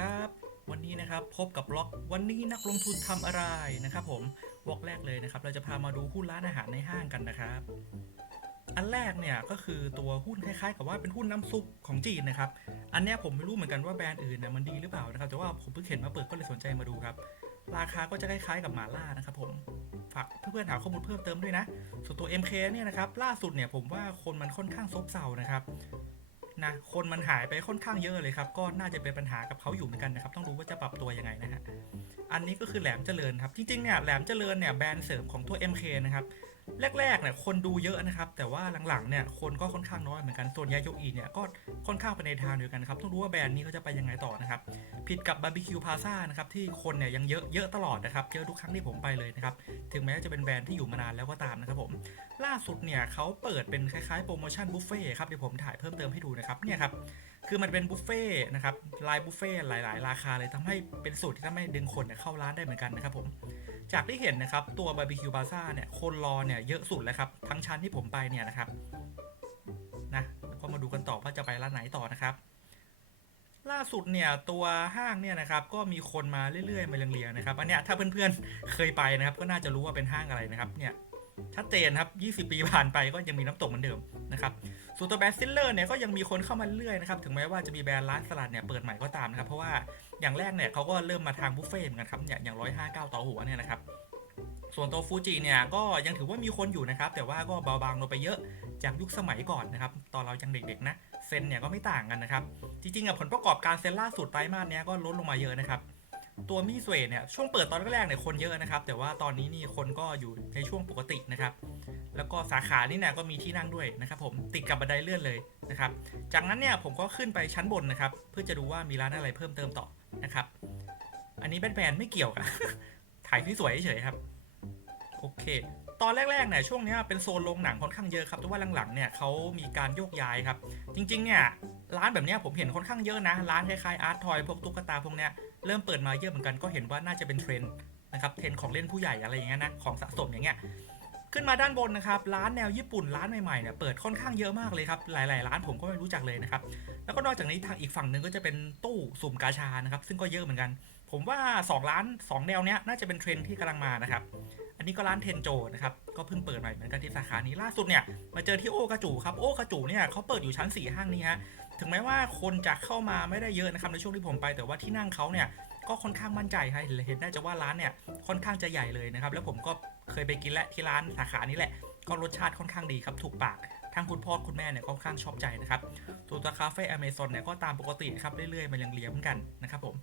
ครับ วันนี้นะครับพบกับบล็อกวันนี้นักลงทุนทำอะไรนะครับ ผมบล็อกแรกเลยนะครับ เราจะพามาดูหุ้นร้านอาหารในห้างกันนะครับ อันแรกเนี่ยก็คือตัวหุ้นคล้ายๆ กับว่าเป็นหุ้นน้ำซุปของจีนนะครับ อันเนี้ยผมไม่รู้เหมือนกันว่าแบรนด์อื่นเนี่ยมันดีหรือเปล่านะครับแต่ว่าผมเพิ่งเห็นมาเปิดก็เลยสนใจมาดูครับ ราคาก็จะคล้ายๆกับหมาล่านะครับ ผมฝากเพื่อนๆหาข้อมูลเพิ่มเติมด้วยนะส่วนตัว MK เนี่ยนะครับล่าสุดเนี่ยผมว่าคนมันค่อนข้างซบเซานะครับ นะคนมันหายไปค่อนข้างเยอะเลยครับ ก็น่าจะเป็นปัญหากับเขาอยู่เหมือนกันนะครับ ต้องดูว่าจะปรับตัวยังไงนะฮะอันนี้ก็คือแหลมเจริญครับ จริงๆเนี่ยแหลมเจริญเนี่ยแบรนด์เสริมของตัว MK นะครับ แรกๆเนี่ยคนดูเยอะนะครับ แต่ว่าหลังๆเนี่ยคนก็ค่อนข้างน้อยเหมือนกันส่วนยาโยอีเนี่ยก็ค่อนข้างไปในทางเดียวกันครับต้องรู้ว่าแบรนด์นี้เขาจะไปยังไงต่อนะครับผิดกับบาร์บีคิวพาซ่านะครับที่คนเนี่ยยังเยอะเยอะตลอดนะครับเยอะทุกครั้งที่ผมไปเลยนะครับถึงแม้จะเป็นแบรนด์ที่อยู่มานานแล้วก็ตามนะครับผมล่าสุดเนี่ยเขาเปิดเป็นคล้ายๆโปรโมชั่นบุฟเฟ่ต์ครับเดี๋ยวผมถ่ายเพิ่มเติมให้ดูนะครับเนี่ยครับคือมันเป็นบุฟเฟ่ต์นะครับลายบุฟเฟ่ต์หลาย ๆ ราคาเลยทำให้เป็นสูตรที่ทำให้ดึงคนเนี่ยเข้าร้านได้เหมือนกันนะครับผมจากที่เห็นนะครับตัวบาร์บีคิวบาซ่าเนี่ยคนรอเนี่ยเยอะสุดแล้วครับ ทั้งชั้นที่ผมไปเนี่ยนะครับนะก็มาดูกันต่อว่าจะไปร้านไหนต่อนะครับ ล่าสุดเนี่ยตัวห้างเนี่ยนะครับ ก็มีคนมาเรื่อยๆมาเรียงๆนะครับอันเนี้ยถ้าเพื่อนๆเคยไปนะครับ ก็น่าจะรู้ว่าเป็นห้างอะไรนะครับ เนี่ยชัดเจนครับ 20 ปีผ่านไปก็ยังมีน้ำตกเหมือนเดิมนะครับส่วนตัวแบรนด์ซิลเลอร์เนี่ยก็ยังมีคนเข้ามาเรื่อยนะครับ ถึงแม้ว่าจะมีแบรนด์ร้านสลัดเนี่ยเปิดใหม่ก็ตามนะครับ เพราะว่าอย่างแรกเนี่ยเขาก็เริ่มมาทางบุฟเฟ่ต์เหมือนกันครับเนี่ยอย่าง 159 ต่อหัวเนี่ยนะครับ ส่วนตัวฟูจิเนี่ยก็ยังถือว่ามีคนอยู่นะครับ แต่ว่าก็เบาบางลงไปเยอะจากยุคสมัยก่อนนะครับ ตอนเรายังเด็กๆนะเซนเนี่ยก็ไม่ต่างกันนะครับ จริงๆอะผลประกอบการเซนล่าสุดไตรมาสเนี้ยก็ลดลงมาเยอะนะครับ ตัวมิสเวทเนี่ยช่วงเปิดตอนแรกเนี่ยคนเยอะนะครับ แต่ว่าตอนนี้นี่คนก็อยู่ในช่วงปกตินะครับ แล้วก็สาขานี่เนี่ยก็มีที่นั่งด้วยนะครับ ผมติดกับบันไดเลื่อนเลยนะครับ จากนั้นเนี่ยผมก็ขึ้นไปชั้นบนนะครับ เพื่อจะดูว่ามีร้านอะไรเพิ่มเติมต่อนะครับ อันนี้แบนๆไม่เกี่ยวกับถ่ายที่สวยเฉยครับ โอเค ตอนแรกๆเนี่ยช่วงนี้เป็นโซนโรงหนังค่อนข้างเยอะครับแต่ว่าหลังๆเนี่ยเขามีการโยกย้ายครับ จริงๆเนี่ยร้านแบบนี้ผมเห็นค่อนข้างเยอะนะ ร้านคล้ายๆอาร์ตทอยพวกตุ๊กตาพวกเนี้ยเริ่มเปิดมาเยอะเหมือนกันก็เห็นว่าน่าจะเป็นเทรนด์นะครับเทรนด์ของเล่นผู้ใหญ่อะไรอย่างเงี้ยนะของสะสมอย่างเงี้ยขึ้นมาด้านบนนะครับร้านแนวญี่ปุ่นร้านใหม่ๆเนี่ยเปิดค่อนข้างเยอะมากเลยครับหลายๆร้านผมก็ไม่รู้จักเลยนะครับแล้วก็นอกจากนี้ทางอีกฝั่งหนึ่งก็จะเป็นตู้สุ่มกาชานะครับซึ่งก็เยอะเหมือนกัน ผมว่าสองร้านสองแนวเนี้ยน่าจะเป็นเทรนด์ที่กำลังมานะครับ อันนี้ก็ร้านเทนโจนะครับ ก็เพิ่งเปิดใหม่เหมือนกันที่สาขานี้ล่าสุดเนี่ย มาเจอที่โอกระจูครับ โอกระจูเนี่ยเขาเปิดอยู่ชั้น 4 ห้างนี้ฮะ ถึงแม้ว่าคนจะเข้ามาไม่ได้เยอะนะครับในช่วงที่ผมไป แต่ว่าที่นั่งเขาเนี่ยก็ค่อนข้างมั่นใจให้เห็นได้จะว่าร้านเนี่ยค่อนข้างจะใหญ่เลยนะครับ แล้วผมก็เคยไปกินและที่ร้านสาขานี้แหละ ก็รสชาติค่อนข้างดีครับ ถูกปากทั้งคุณพ่อคุณแม่เนี่ยค่อนข้างชอบใจนะครับตัวคาเฟ่อเมซอนเนี่ยก็ตามปกติครับเรื่อยๆมาเรียงเหมือนกันนะครับผม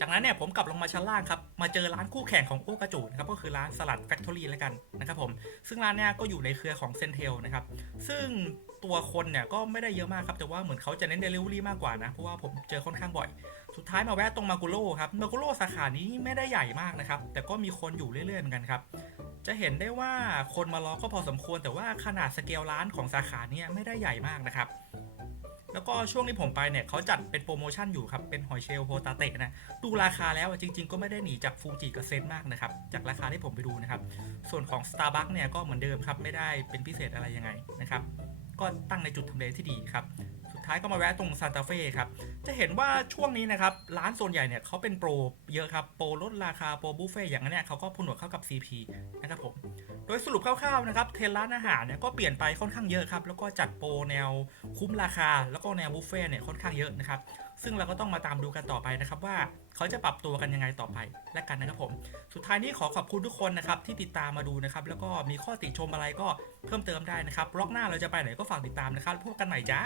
จากนั้นเนี่ยผมกลับลงมาชั้นล่างครับมาเจอร้านคู่แข่งของโอกระจูนะครับก็คือร้านสลัดแฟคทอรี่แล้วกันนะครับผมซึ่งร้านเนี่ยก็อยู่ในเครือของเซนเทลนะครับซึ่งตัวคนเนี่ยก็ไม่ได้เยอะมากครับแต่ว่าเหมือนเขาจะเน้นเดลิเวอรี่มากกว่านะเพราะว่าผมเจอค่อนข้างบ่อย สุดท้ายมาแวะตรงมากุโร่ครับมากุโร่สาขานี้ไม่ได้ใหญ่มากนะครับแต่ก็มีคนอยู่เรื่อยๆเหมือนกันครับจะเห็นได้ว่าคนมารอก็พอสมควรแต่ว่าขนาดสเกลร้านของสาขาเนี้ไม่ได้ใหญ่มากนะครับ แล้วก็ช่วงที่ผมไปเนี่ยเขาจัดเป็นโปรโมชั่นอยู่ครับ เป็นหอยเชลล์โฮตาเตะนะ ดูราคาแล้วอะจริง ๆ ก็ไม่ได้หนีจากฟูจิกับเซนมากนะครับ จากราคาที่ผมไปดูนะครับ ส่วนของ Starbucks เนี่ยก็เหมือนเดิมครับ ไม่ได้เป็นพิเศษอะไรยังไงนะครับ ก็ตั้งในจุดทำเลที่ดีครับ ท้ายก็มาแวะตรงซานตาเฟ่ครับ จะเห็นว่าช่วงนี้นะครับ ร้านส่วนใหญ่เนี่ยเขาเป็นโปรเยอะครับ โปรลดราคา โปรบุฟเฟ่อย่างนั้นเนี่ยเขาก็ผนวกเข้ากับ CP นะครับผม โดยสรุปคร่าวๆนะครับ เทรนด์ร้านอาหารเนี่ยก็เปลี่ยนไปค่อนข้างเยอะครับ แล้วก็จัดโปรแนวคุ้มราคา แล้วก็แนวบุฟเฟ่เนี่ยค่อนข้างเยอะนะครับ ซึ่งเราก็ต้องมาตามดูกันต่อไปนะครับว่าเขาจะปรับตัวกันยังไงต่อไปและกันนะครับผม สุดท้ายนี้ขอขอบคุณทุกคนนะครับที่ติดตามมาดูนะครับ แล้วก็มีข้อติชมอะไรก็เพิ่มเติมได้นะครับบล็อกหน้าเราจะไปไหนก็ฝากติดตามนะครับพบกันใหม่จ้า